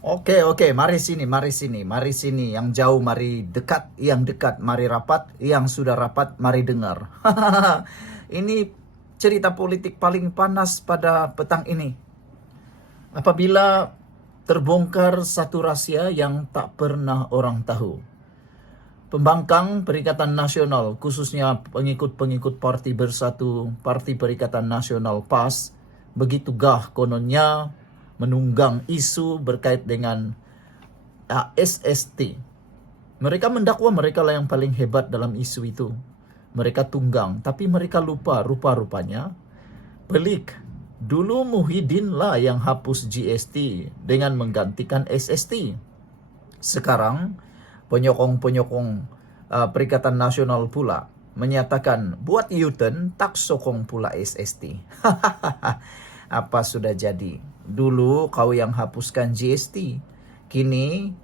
Oke, mari sini, yang jauh mari dekat, yang dekat mari rapat, yang sudah rapat mari dengar. Ini cerita politik paling panas pada petang ini. Apabila terbongkar satu rahasia yang tak pernah orang tahu. Pembangkang Perikatan Nasional, khususnya pengikut-pengikut Parti Bersatu, Parti Perikatan Nasional PAS, begitu gah kononnya menunggang isu berkait dengan SST. Mereka mendakwa mereka lah yang paling hebat dalam isu itu. Mereka tunggang, tapi mereka lupa rupa-rupanya pelik. Dulu Muhyiddin lah yang hapus GST dengan menggantikan SST. Sekarang penyokong-penyokong Perikatan Nasional pula menyatakan buat U-turn tak sokong pula SST. Apa sudah jadi? Dulu kau yang hapuskan GST, kini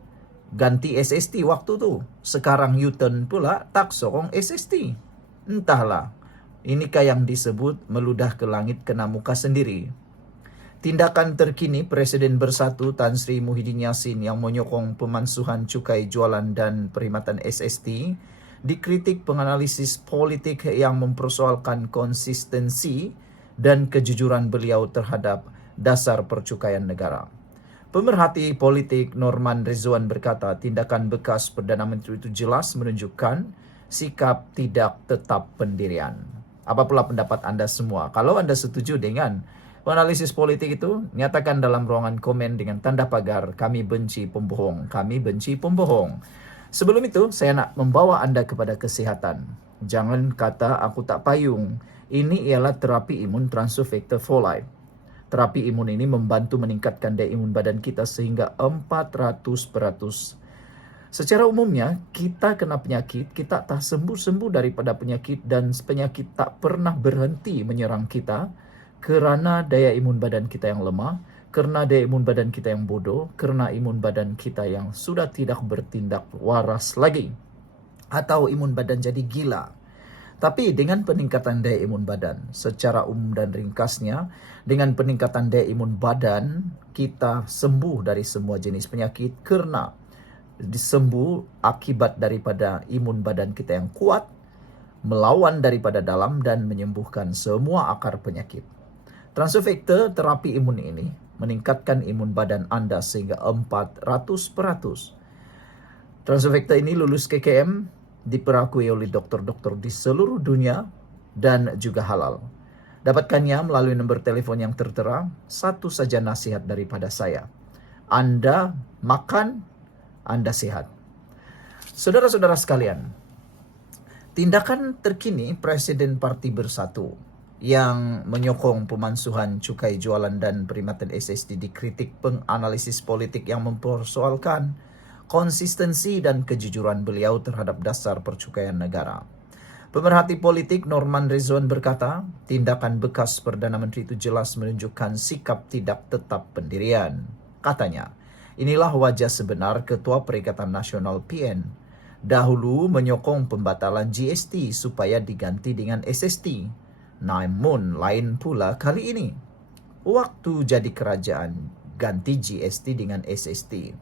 ganti SST waktu tu. Sekarang U-turn pula tak sokong SST. Entahlah, inikah yang disebut meludah ke langit kena muka sendiri. Tindakan terkini Presiden Bersatu Tan Sri Muhyiddin Yassin yang menyokong pemansuhan cukai jualan dan perkhidmatan SST dikritik penganalisis politik yang mempersoalkan konsistensi dan kejujuran beliau terhadap dasar percukaian negara. Pemerhati politik Norman Rizwan berkata tindakan bekas Perdana Menteri itu jelas menunjukkan sikap tidak tetap pendirian. Apa pula pendapat Anda semua? Kalau Anda setuju dengan analisis politik itu, nyatakan dalam ruangan komen dengan tanda pagar, kami benci pembohong, kami benci pembohong. Sebelum itu, saya nak membawa Anda kepada kesehatan. Jangan kata aku tak payung. Ini ialah terapi imun transfer factor folate. Terapi imun ini membantu meningkatkan daya imun badan kita sehingga 400%. Secara umumnya, kita kena penyakit, kita tak sembuh-sembuh daripada penyakit dan penyakit tak pernah berhenti menyerang kita kerana daya imun badan kita yang lemah, kerana daya imun badan kita yang bodoh, kerana imun badan kita yang sudah tidak bertindak waras lagi, atau imun badan jadi gila. Tapi dengan peningkatan daya imun badan, secara umum dan ringkasnya, dengan peningkatan daya imun badan, kita sembuh dari semua jenis penyakit kerana disembuh akibat daripada imun badan kita yang kuat, melawan daripada dalam dan menyembuhkan semua akar penyakit. Transfer factor terapi imun ini meningkatkan imun badan anda sehingga 400%. Transfer factor ini lulus KKM, diperakui oleh doktor-doktor di seluruh dunia dan juga halal. Dapatkannya melalui nombor telefon yang tertera. Satu saja nasihat daripada saya. Anda makan, Anda sehat. Saudara-saudara sekalian, tindakan terkini Presiden Parti Bersatu yang menyokong pemansuhan cukai jualan dan perkhidmatan SST dikritik penganalisis politik yang mempersoalkan konsistensi dan kejujuran beliau terhadap dasar percukaian negara. Pemerhati politik Norman Rizwan berkata, tindakan bekas Perdana Menteri itu jelas menunjukkan sikap tidak tetap pendirian. Katanya, inilah wajah sebenar Ketua Perikatan Nasional PN. Dahulu menyokong pembatalan GST supaya diganti dengan SST. Namun lain pula kali ini. Waktu jadi kerajaan, ganti GST dengan SST.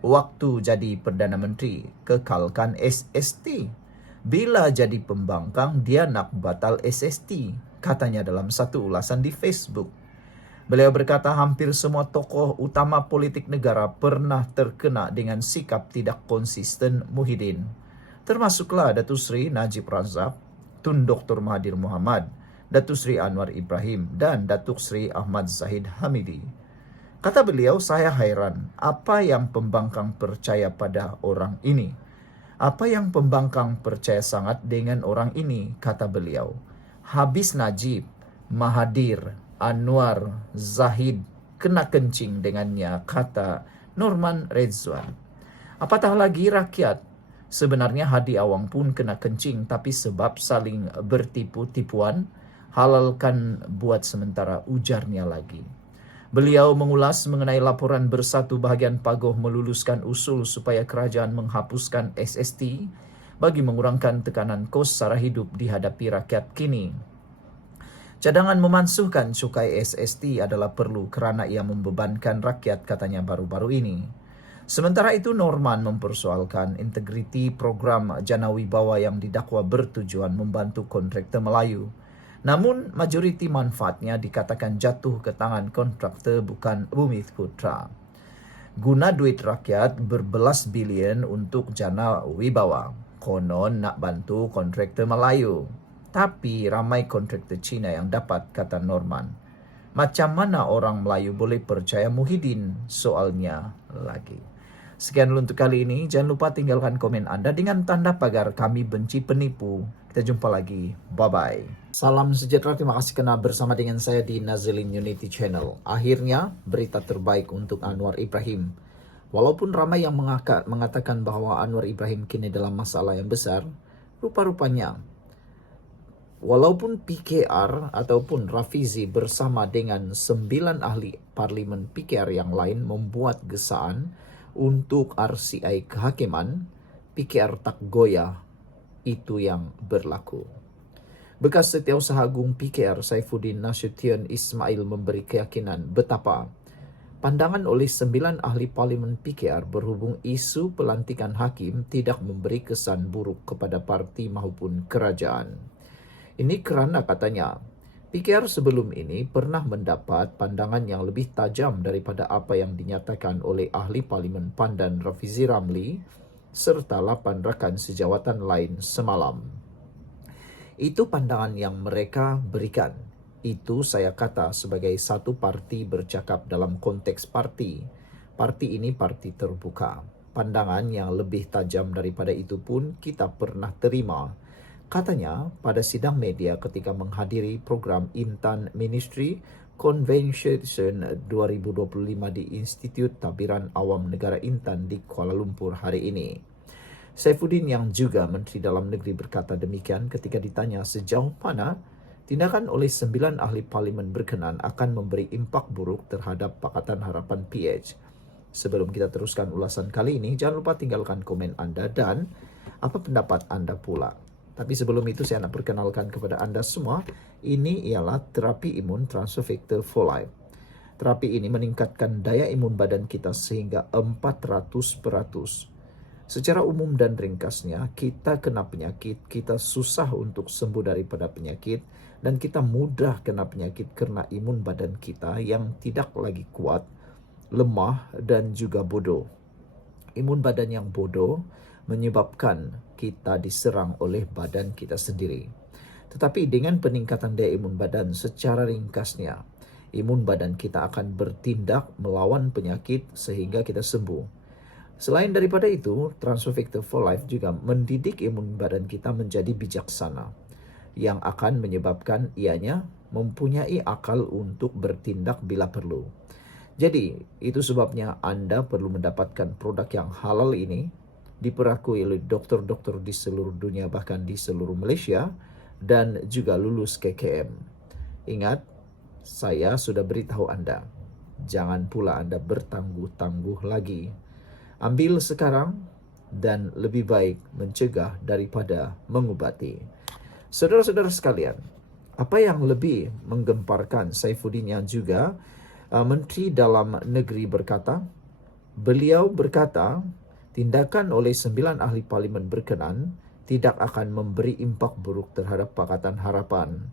Waktu jadi Perdana Menteri, kekalkan SST. Bila jadi pembangkang, dia nak batal SST, katanya dalam satu ulasan di Facebook. Beliau berkata hampir semua tokoh utama politik negara pernah terkena dengan sikap tidak konsisten Muhyiddin. Termasuklah Datuk Seri Najib Razak, Tun Dr. Mahathir Mohamad, Datuk Seri Anwar Ibrahim dan Datuk Seri Ahmad Zahid Hamidi. Kata beliau, saya hairan apa yang pembangkang percaya pada orang ini. Apa yang pembangkang percaya sangat dengan orang ini, kata beliau. Habis Najib, Mahathir, Anwar, Zahid kena kencing dengannya, kata Norman Rizwan. Apatah lagi rakyat. Sebenarnya Hadi Awang pun kena kencing, tapi sebab saling bertipu-tipuan, halalkan buat sementara, ujarnya lagi. Beliau mengulas mengenai laporan Bersatu bahagian Pagoh meluluskan usul supaya kerajaan menghapuskan SST bagi mengurangkan tekanan kos sara hidup dihadapi rakyat kini. Cadangan memansuhkan cukai SST adalah perlu kerana ia membebankan rakyat, katanya baru-baru ini. Sementara itu Norman mempersoalkan integriti program Jana Wibawa yang didakwa bertujuan membantu kontraktor Melayu. Namun majoriti manfaatnya dikatakan jatuh ke tangan kontraktor bukan Bumi Putra. Guna duit rakyat berbelas bilion untuk Jana Wibawa. Konon nak bantu kontraktor Melayu. Tapi ramai kontraktor Cina yang dapat, kata Norman. Macam mana orang Melayu boleh percaya Muhyiddin? Soalnya lagi. Sekian dulu untuk kali ini. Jangan lupa tinggalkan komen Anda dengan tanda pagar kami benci penipu. Kita jumpa lagi. Bye-bye. Salam sejahtera. Terima kasih kena bersama dengan saya di Nazilin Unity Channel. Akhirnya berita terbaik untuk Anwar Ibrahim. Walaupun ramai yang mengatakan bahwa Anwar Ibrahim kini dalam masalah yang besar, rupa-rupanya walaupun PKR ataupun Rafizi bersama dengan 9 ahli parlimen PKR yang lain membuat gesaan untuk RCI kehakiman, PKR tak goyah, itu yang berlaku. Bekas Setiausaha Agung PKR Saifuddin Nasution Ismail memberi keyakinan betapa pandangan oleh 9 ahli parlimen PKR berhubung isu pelantikan hakim tidak memberi kesan buruk kepada parti maupun kerajaan. Ini kerana katanya, PKR sebelum ini pernah mendapat pandangan yang lebih tajam daripada apa yang dinyatakan oleh ahli Parlimen PAN dan Rafizi Ramli serta 8 rakan sejawatan lain semalam. Itu pandangan yang mereka berikan. Itu saya kata sebagai satu parti bercakap dalam konteks parti. Parti ini parti terbuka. Pandangan yang lebih tajam daripada itu pun kita pernah terima. Katanya pada sidang media ketika menghadiri program Intan Ministry Convention 2025 di Institut Tabiran Awam Negara Intan di Kuala Lumpur hari ini. Saifuddin yang juga Menteri Dalam Negeri berkata demikian ketika ditanya sejauh mana tindakan oleh 9 ahli parlimen berkenan akan memberi impak buruk terhadap Pakatan Harapan PH. Sebelum kita teruskan ulasan kali ini, jangan lupa tinggalkan komen Anda dan apa pendapat Anda pula. Tapi sebelum itu saya nak perkenalkan kepada anda semua, ini ialah terapi imun transfer factor for life. Terapi ini meningkatkan daya imun badan kita sehingga 400%. Secara umum dan ringkasnya, kita kena penyakit, kita susah untuk sembuh daripada penyakit dan kita mudah kena penyakit kerana imun badan kita yang tidak lagi kuat, lemah dan juga bodoh. Imun badan yang bodoh menyebabkan kita diserang oleh badan kita sendiri. Tetapi dengan peningkatan daya imun badan secara ringkasnya, imun badan kita akan bertindak melawan penyakit sehingga kita sembuh. Selain daripada itu, Transfer Factor for Life juga mendidik imun badan kita menjadi bijaksana yang akan menyebabkan ianya mempunyai akal untuk bertindak bila perlu. Jadi, itu sebabnya anda perlu mendapatkan produk yang halal ini diperakui oleh doktor-doktor di seluruh dunia bahkan di seluruh Malaysia dan juga lulus KKM. Ingat, saya sudah beritahu anda, jangan pula anda bertangguh-tangguh lagi. Ambil sekarang dan lebih baik mencegah daripada mengubati. Saudara-saudara sekalian, apa yang lebih menggemparkan Saifuddin yang juga Menteri Dalam Negeri berkata, beliau berkata, tindakan oleh 9 ahli parlimen berkenan tidak akan memberi impak buruk terhadap Pakatan Harapan.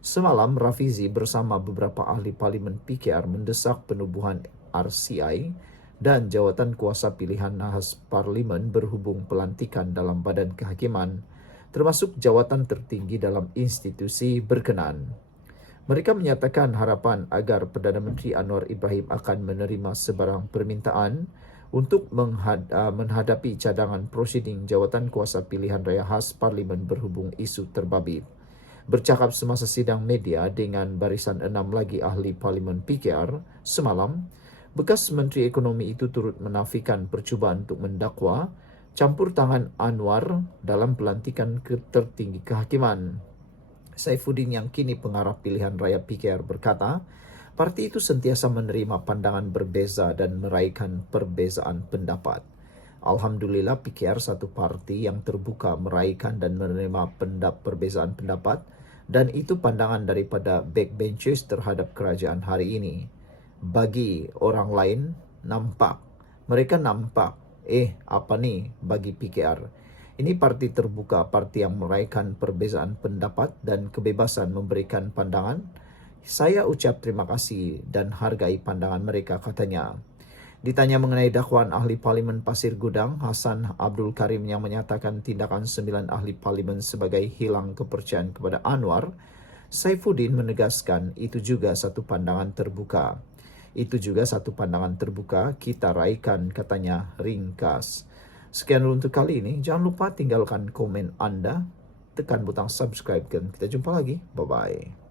Semalam, Rafizi bersama beberapa ahli parlimen PKR mendesak penubuhan RCI dan jawatan kuasa pilihan nahas parlimen berhubung pelantikan dalam badan kehakiman, termasuk jawatan tertinggi dalam institusi berkenan. Mereka menyatakan harapan agar Perdana Menteri Anwar Ibrahim akan menerima sebarang permintaan untuk menghadapi cadangan prosiding jawatan kuasa pilihan raya khas parlimen berhubung isu terbabit. Bercakap semasa sidang media dengan barisan 6 lagi ahli parlimen PKR semalam, bekas Menteri Ekonomi itu turut menafikan percubaan untuk mendakwa campur tangan Anwar dalam pelantikan tertinggi kehakiman. Saifuddin yang kini pengarah pilihan raya PKR berkata, parti itu sentiasa menerima pandangan berbeza dan meraihkan perbezaan pendapat. Alhamdulillah PKR satu parti yang terbuka meraihkan dan menerima perbezaan pendapat dan itu pandangan daripada backbenchers terhadap kerajaan hari ini. Bagi orang lain, nampak Mereka nampak, apa nih bagi PKR? Ini parti terbuka, parti yang meraihkan perbezaan pendapat dan kebebasan memberikan pandangan. Saya ucap terima kasih dan hargai pandangan mereka, katanya. Ditanya mengenai dakwaan ahli parlimen Pasir Gudang, Hasan Abdul Karim yang menyatakan tindakan 9 ahli parlimen sebagai hilang kepercayaan kepada Anwar, Saifuddin menegaskan itu juga satu pandangan terbuka. Itu juga satu pandangan terbuka kita raikan, katanya ringkas. Sekian dulu untuk kali ini. Jangan lupa tinggalkan komen Anda, tekan butang subscribe dan kita jumpa lagi. Bye-bye.